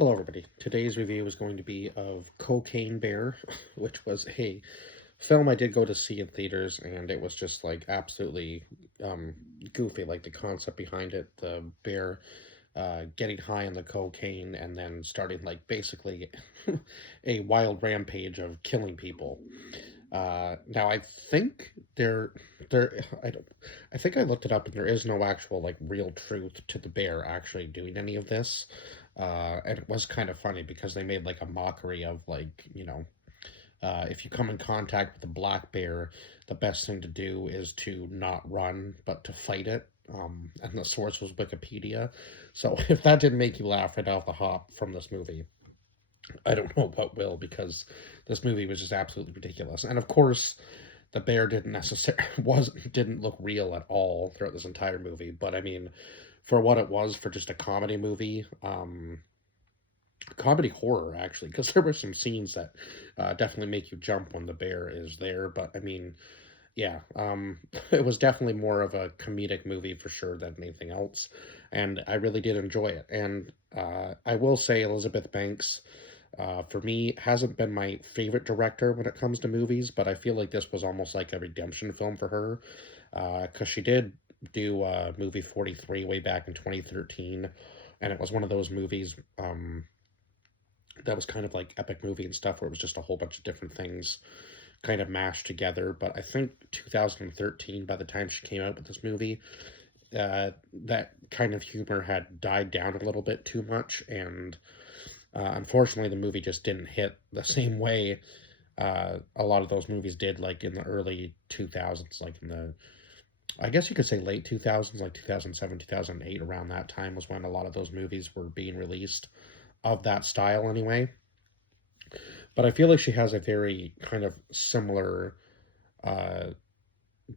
Hello, everybody. Today's review is going to be of Cocaine Bear, which was a film I did go to see in theaters, and it was just like absolutely um, goofy. Like the concept behind it, the bear getting high on the cocaine and then starting like basically a wild rampage of killing people. Now I think I don't I think I looked it up and there is no actual like real truth to the bear actually doing any of this. And it was kind of funny because they made like a mockery of like, if you come in contact with a black bear, the best thing to do is to not run, but to fight it. And the source was Wikipedia. So if that didn't make you laugh right off the hop from this movie, I don't know what will, because this movie was just absolutely ridiculous. And of course, the bear didn't necessarily didn't look real at all throughout this entire movie. But I mean, for what it was, for just a comedy movie, comedy horror actually, because there were some scenes that definitely make you jump when the bear is there. But I mean, yeah, it was definitely more of a comedic movie for sure than anything else, and I really did enjoy it. And I will say Elizabeth Banks, for me, hasn't been my favorite director when it comes to movies, but I feel like this was almost like a redemption film for her, because she did do movie 43 way back in 2013, and it was one of those movies that was kind of like epic movie and stuff where it was just a whole bunch of different things kind of mashed together. But I think 2013, by the time she came out with this movie, that kind of humor had died down a little bit too much, and unfortunately, the movie just didn't hit the same way a lot of those movies did, like in the early 2000s, like in the, I guess you could say late 2000s, like 2007, 2008, around that time was when a lot of those movies were being released of that style anyway. But I feel like she has a very kind of similar uh,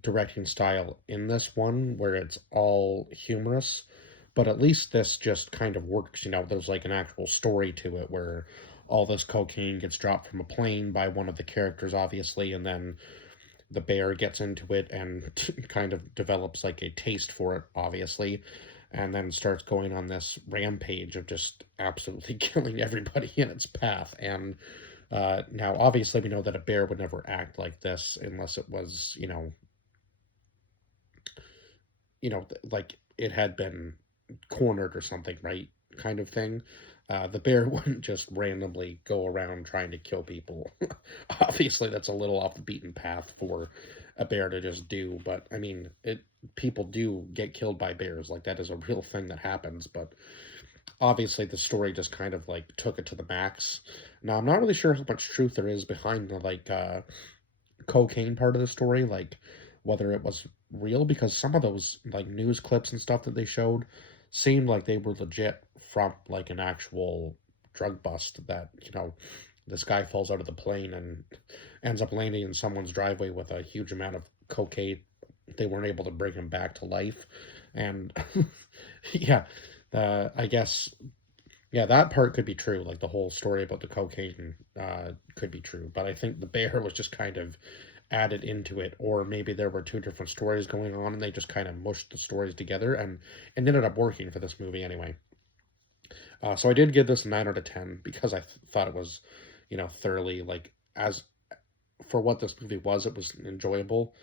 directing style in this one where it's all humorous, but at least this just kind of works. There's like an actual story to it where all this cocaine gets dropped from a plane by one of the characters, obviously, and then the bear gets into it and kind of develops like a taste for it, obviously, and then starts going on this rampage of just absolutely killing everybody in its path. And now, obviously, we know that a bear would never act like this unless it was, like it had been cornered or something, right? Kind of thing. The bear wouldn't just randomly go around trying to kill people. Obviously, that's a little off the beaten path for a bear to just do, but I mean, it people do get killed by bears. Like that is a real thing that happens, but obviously the story just kind of like took it to the max. Now, I'm not really sure how much truth there is behind the like cocaine part of the story, like whether it was real, because some of those like news clips and stuff that they showed seemed like they were legit from like an actual drug bust that, this guy falls out of the plane and ends up landing in someone's driveway with a huge amount of cocaine. They weren't able to bring him back to life. And yeah, I guess, yeah, that part could be true. Like the whole story about the cocaine could be true. But I think the bear was just kind of added into it, or maybe there were two different stories going on and they just kind of mushed the stories together, and ended up working for this movie anyway. So I did give this a 9 out of 10 because I thought it was, thoroughly like, as for what this movie was, it was enjoyable.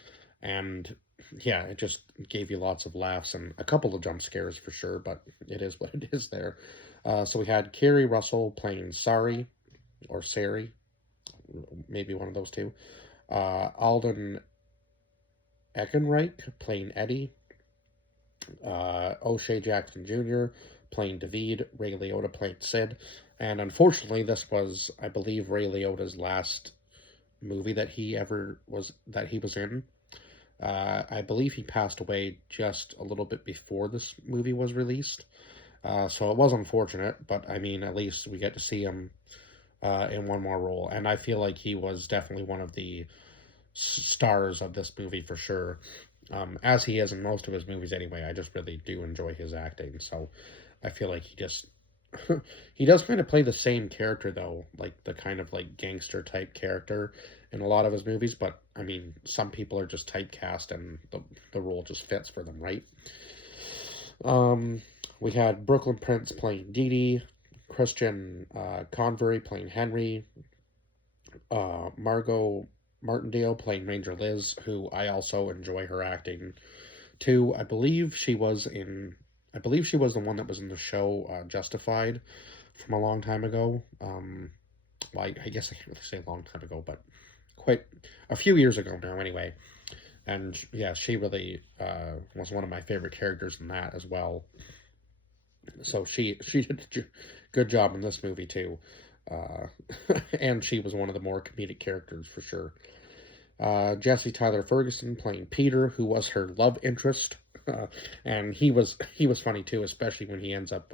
And yeah, it just gave you lots of laughs and a couple of jump scares for sure, but it is what it is there. So we had Kerry Russell playing Sari, or Sari, maybe one of those two. Alden Ehrenreich playing Eddie. O'Shea Jackson Jr. playing David. Ray Liotta playing Sid. And unfortunately, this was, I believe, Ray Liotta's last movie that he was in. I believe he passed away just a little bit before this movie was released. So it was unfortunate, but I mean, at least we get to see him in one more role. And I feel like he was definitely one of the stars of this movie for sure. As he is in most of his movies anyway. I just really do enjoy his acting. So I feel like he just he does kind of play the same character though, like the kind of like gangster type character in a lot of his movies. But I mean, some people are just typecast and the role just fits for them, right? Um, we had Brooklyn Prince playing Dee Dee, Christian Convery playing Henry, Margot Martindale playing Ranger Liz, who I also enjoy her acting too. I believe she was the one that was in the show Justified from a long time ago. Well, I guess I can't really say a long time ago, but quite a few years ago now, anyway. And yeah, she really was one of my favorite characters in that as well. So she did a good job in this movie too, uh, and she was one of the more comedic characters for sure. Jesse Tyler Ferguson playing Peter, who was her love interest, and he was funny too, especially when he ends up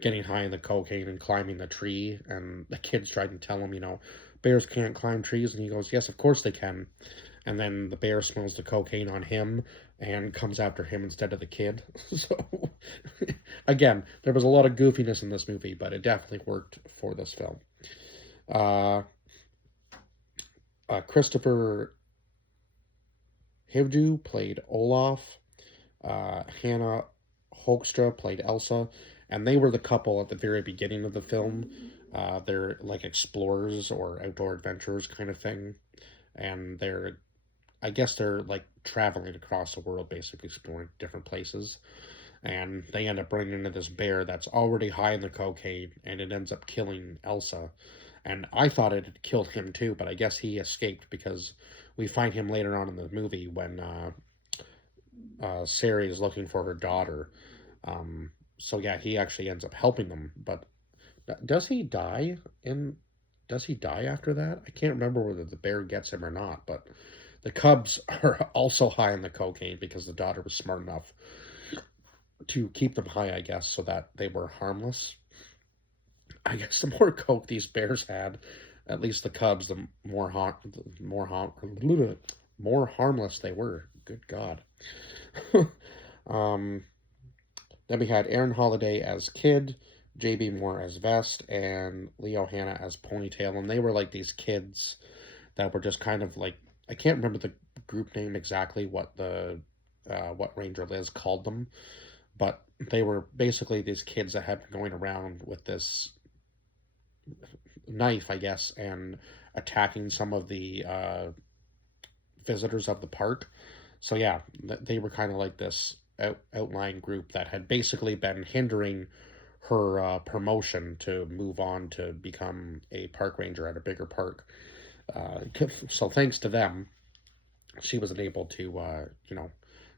getting high in the cocaine and climbing the tree, and the kids tried to tell him, bears can't climb trees, and he goes, "Yes, of course they can." And then the bear smells the cocaine on him and comes after him instead of the kid. So, again, there was a lot of goofiness in this movie, but it definitely worked for this film. Uh, Christopher Hivju played Olaf. Hannah Hoekstra played Elsa, and they were the couple at the very beginning of the film. They're like explorers or outdoor adventurers kind of thing, and I guess they're like traveling across the world, basically exploring different places. And they end up running into this bear that's already high in the cocaine, and it ends up killing Elsa. And I thought it had killed him too, but I guess he escaped because we find him later on in the movie when Sari is looking for her daughter. So yeah, he actually ends up helping them. But does he die in? Does he die after that? I can't remember whether the bear gets him or not. But the cubs are also high in the cocaine because the daughter was smart enough to keep them high, I guess, so that they were harmless. I guess the more coke these bears had, at least the cubs, the more harmless they were. Good God. um, then we had Aaron Holiday as Kid, J.B. Moore as Vest, and Leo Hanna as Ponytail, and they were like these kids that were just kind of like, I can't remember the group name exactly, what Ranger Liz called them, but they were basically these kids that had been going around with this knife, I guess, and attacking some of the visitors of the park. So yeah, they were kind of like this outlying group that had basically been hindering her promotion to move on to become a park ranger at a bigger park. So thanks to them, she was able to,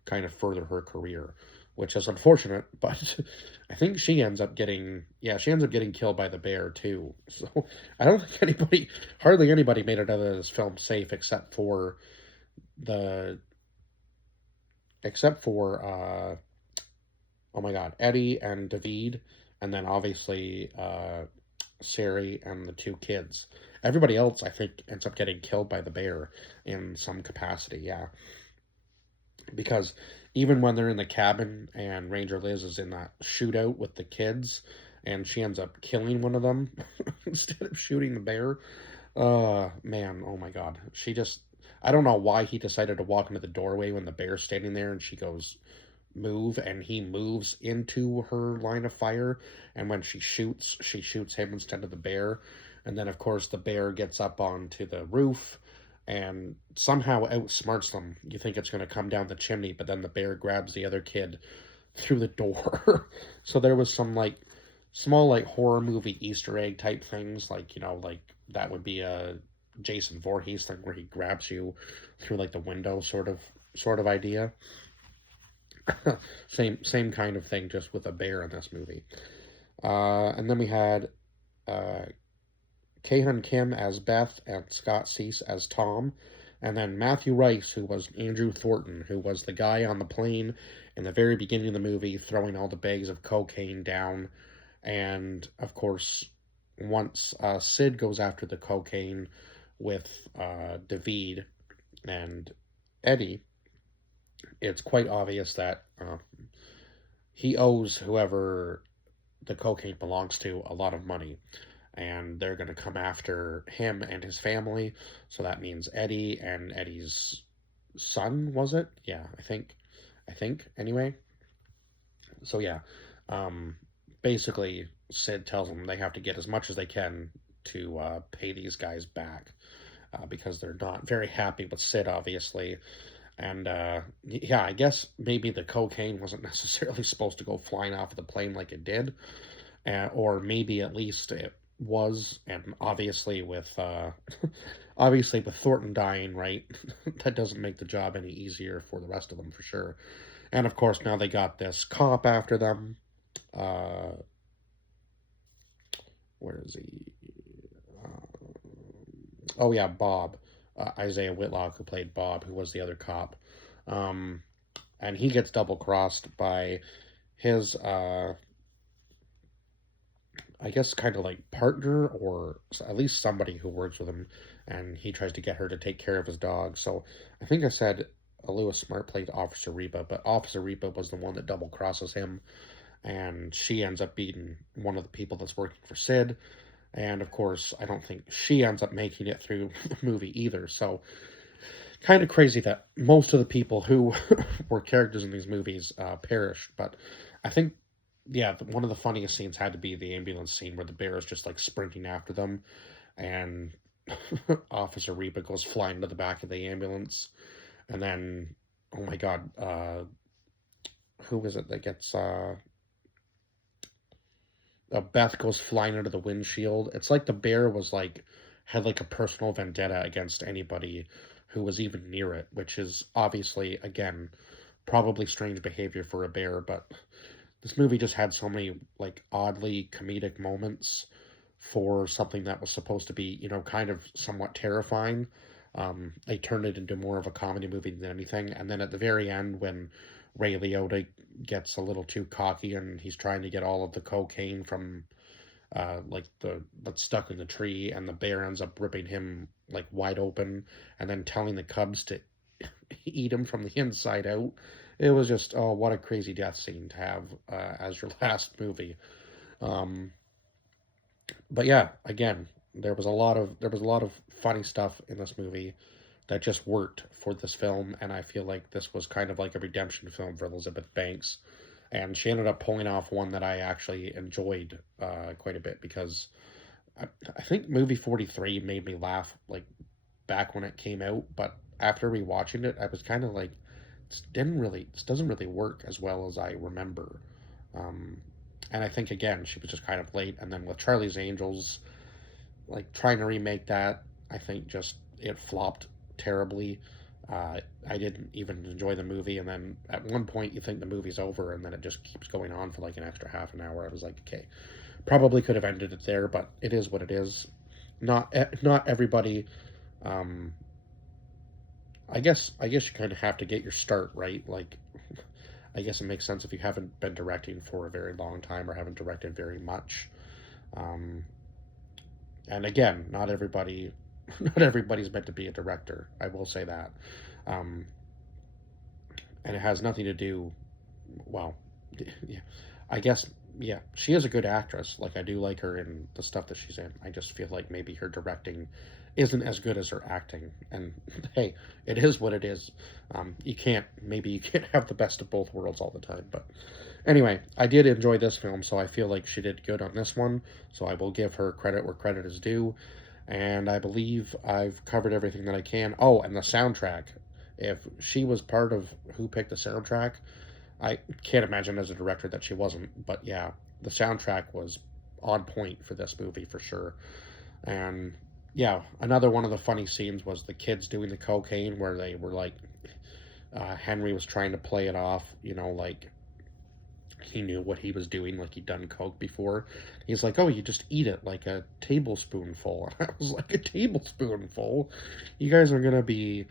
kind of further her career, which is unfortunate. But I think she ends up getting killed by the bear too. So I don't think hardly anybody made it out of this film safe the, except for, oh my God, Eddie and David, and then obviously Sari and the two kids. Everybody else, I think, ends up getting killed by the bear in some capacity. Yeah, because even when they're in the cabin and Ranger Liz is in that shootout with the kids, and she ends up killing one of them instead of shooting the bear. Man, oh my God, I don't know why he decided to walk into the doorway when the bear's standing there, and she goes, "Move," and he moves into her line of fire, and when she shoots him instead of the bear. And then of course the bear gets up onto the roof and somehow outsmarts them. You think it's going to come down the chimney, but then the bear grabs the other kid through the door. So there was some like small like horror movie Easter egg type things, like like that would be a Jason Voorhees thing where he grabs you through like the window sort of idea. Same kind of thing, just with a bear in this movie. And then we had uh, Kahan Kim as Beth and Scott Cease as Tom, and then Matthew Rice, who was Andrew Thornton, who was the guy on the plane in the very beginning of the movie throwing all the bags of cocaine down. And of course, once Sid goes after the cocaine with David and Eddie, it's quite obvious that he owes whoever the cocaine belongs to a lot of money, and they're going to come after him and his family. So that means Eddie and Eddie's son, was it? Yeah, I think anyway. So yeah, um, basically Sid tells them they have to get as much as they can to pay these guys back because they're not very happy with Sid, obviously. And yeah, I guess maybe the cocaine wasn't necessarily supposed to go flying off of the plane like it did, or maybe at least it was. And obviously, with obviously with Thornton dying, right, that doesn't make the job any easier for the rest of them for sure. And of course, now they got this cop after them. Uh, where is he? Oh yeah, Bob. Isaiah Whitlock, who played Bob, who was the other cop. Um, and he gets double crossed by his, I guess, kind of like partner or at least somebody who works with him, and he tries to get her to take care of his dog. So I think I said Lewis Smart played Officer Reba, but Officer Reba was the one that double crosses him, and she ends up beating one of the people that's working for Sid. And of course, I don't think she ends up making it through the movie either. So kind of crazy that most of the people who were characters in these movies perished. But I think, yeah, one of the funniest scenes had to be the ambulance scene where the bear is just like sprinting after them, and Officer Reba goes flying to the back of the ambulance, and then, oh my God, who is it that gets? Beth goes flying into the windshield. It's like the bear was like had like a personal vendetta against anybody who was even near it, which is obviously again probably strange behavior for a bear, but this movie just had so many like oddly comedic moments for something that was supposed to be, kind of somewhat terrifying. They turned it into more of a comedy movie than anything. And then at the very end, when Ray Liotta gets a little too cocky and he's trying to get all of the cocaine from like the that's stuck in the tree, and the bear ends up ripping him like wide open, and then telling the cubs to eat him from the inside out. It was just, oh, what a crazy death scene to have as your last movie. Um, but yeah, again, there was a lot of funny stuff in this movie that just worked for this film, and I feel like this was kind of like a redemption film for Elizabeth Banks, and she ended up pulling off one that I actually enjoyed quite a bit because I, I think movie 43 made me laugh like back when it came out, but after rewatching it, I was kind of like, this doesn't really work as well as I remember. Um, and I think again, she was just kind of late. And then with Charlie's Angels, like trying to remake that, I think just it flopped terribly. I didn't even enjoy the movie, and then at one point you think the movie's over, and then it just keeps going on for like an extra half an hour. I was like, okay, probably could have ended it there, but it is what it is. Not everybody. Um, I guess you kind of have to get your start right. Like, I guess it makes sense if you haven't been directing for a very long time or haven't directed very much. Um, and again, not everybody, not everybody's meant to be a director. I will say that, um, and it has nothing to do. Well, yeah, I guess yeah, she is a good actress. Like I do like her in the stuff that she's in. I just feel like maybe her directing isn't as good as her acting. And hey, it is what it is. You can't have the best of both worlds all the time. But anyway, I did enjoy this film, so I feel like she did good on this one. So I will give her credit where credit is due. And I believe I've covered everything that I can. Oh, and the soundtrack. If she was part of who picked the soundtrack, I can't imagine as a director that she wasn't. But yeah, the soundtrack was on point for this movie for sure. And yeah, another one of the funny scenes was the kids doing the cocaine, where they were like, Henry was trying to play it off, like he knew what he was doing, like he'd done coke before. He's like, "Oh, you just eat it like a tablespoonful." And I was like, "A tablespoonful? You guys are gonna be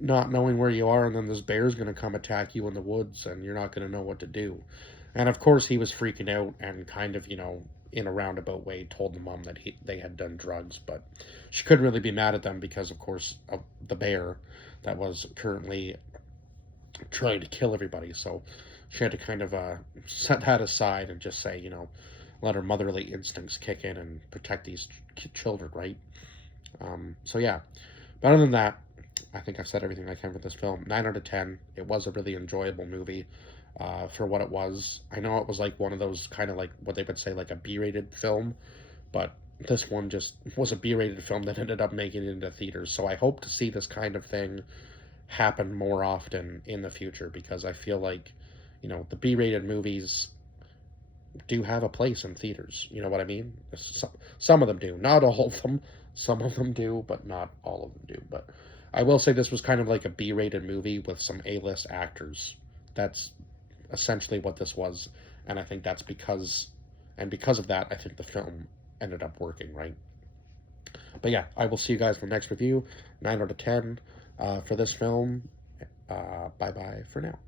not knowing where you are, and then this bear's gonna come attack you in the woods, and you're not gonna know what to do." And of course, he was freaking out and kind of, in a roundabout way, told the mom that they had done drugs, but she couldn't really be mad at them because, of course, of the bear that was currently trying to kill everybody. So she had to kind of set that aside and just say, let her motherly instincts kick in and protect these children, right? So yeah, but other than that, I think I've said everything I can for this film. 9 out of 10. It was a really enjoyable movie. for what it was. I know it was like one of those kind of like what they would say like a B-rated film, but this one just was a B-rated film that ended up making it into theaters. So I hope to see this kind of thing happen more often in the future because I feel like, the B-rated movies do have a place in theaters. You know what I mean? Some of them do, not all of them. Some of them do, but not all of them do. But I will say this was kind of like a B-rated movie with some A-list actors. That's essentially what this was, and I think because of that, I think the film ended up working, right? But yeah, I will see you guys in the next review. 9 out of 10 for this film. Bye bye for now.